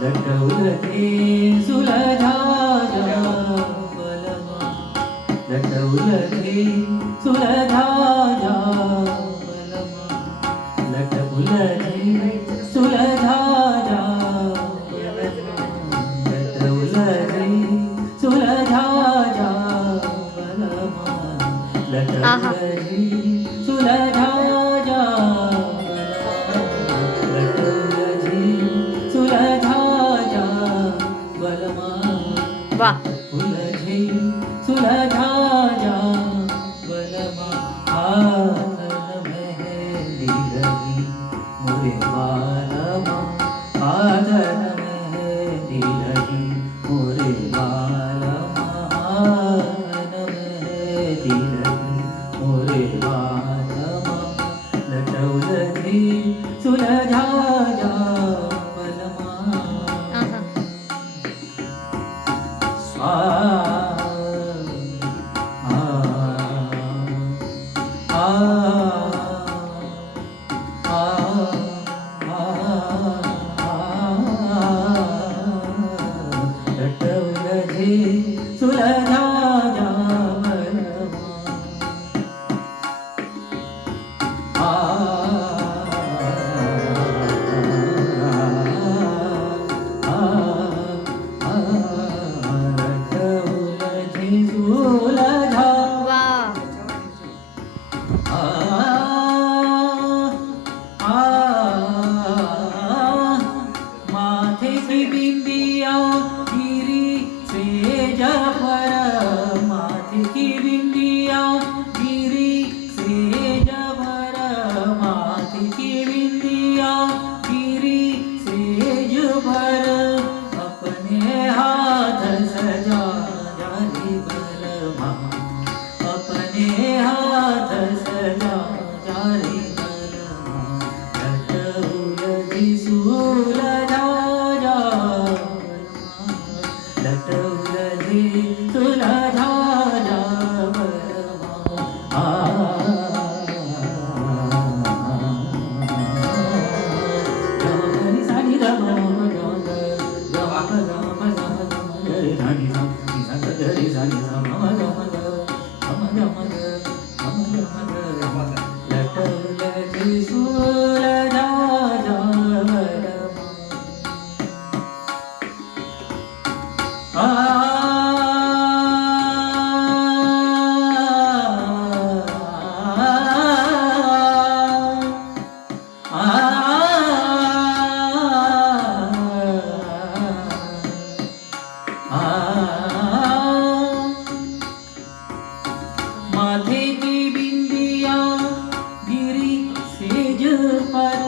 लटवलते सुलझा बलमा लटवलते सुलझा बलमा लटवलते सुलझा लटवलते सुलझा बलमा लटवलते सुलझा वाह उलझे सुलझा जा बलमा आंगन मेहंदी रही मोरे बालमा आंगन मेहंदी रही मोरे बालमा आंगन मेहंदी रही मोरे बालमा लटवलते सुलझा जा बलमा लटवलते सुलझा जा माथे की बिंदिया गिरी सेज पर माथे की बिंदिया गिरी सेज पर माथे की बिंदिया गिरी सेज पर अपने हाथ सजा जाली बलमा अपने हाथ सजा जाली बलमा लटवलते सुलझा जा लटवलते सुलझा जा लटवलते सुलझा जा माथे की बिंदिया गिरी सेज पर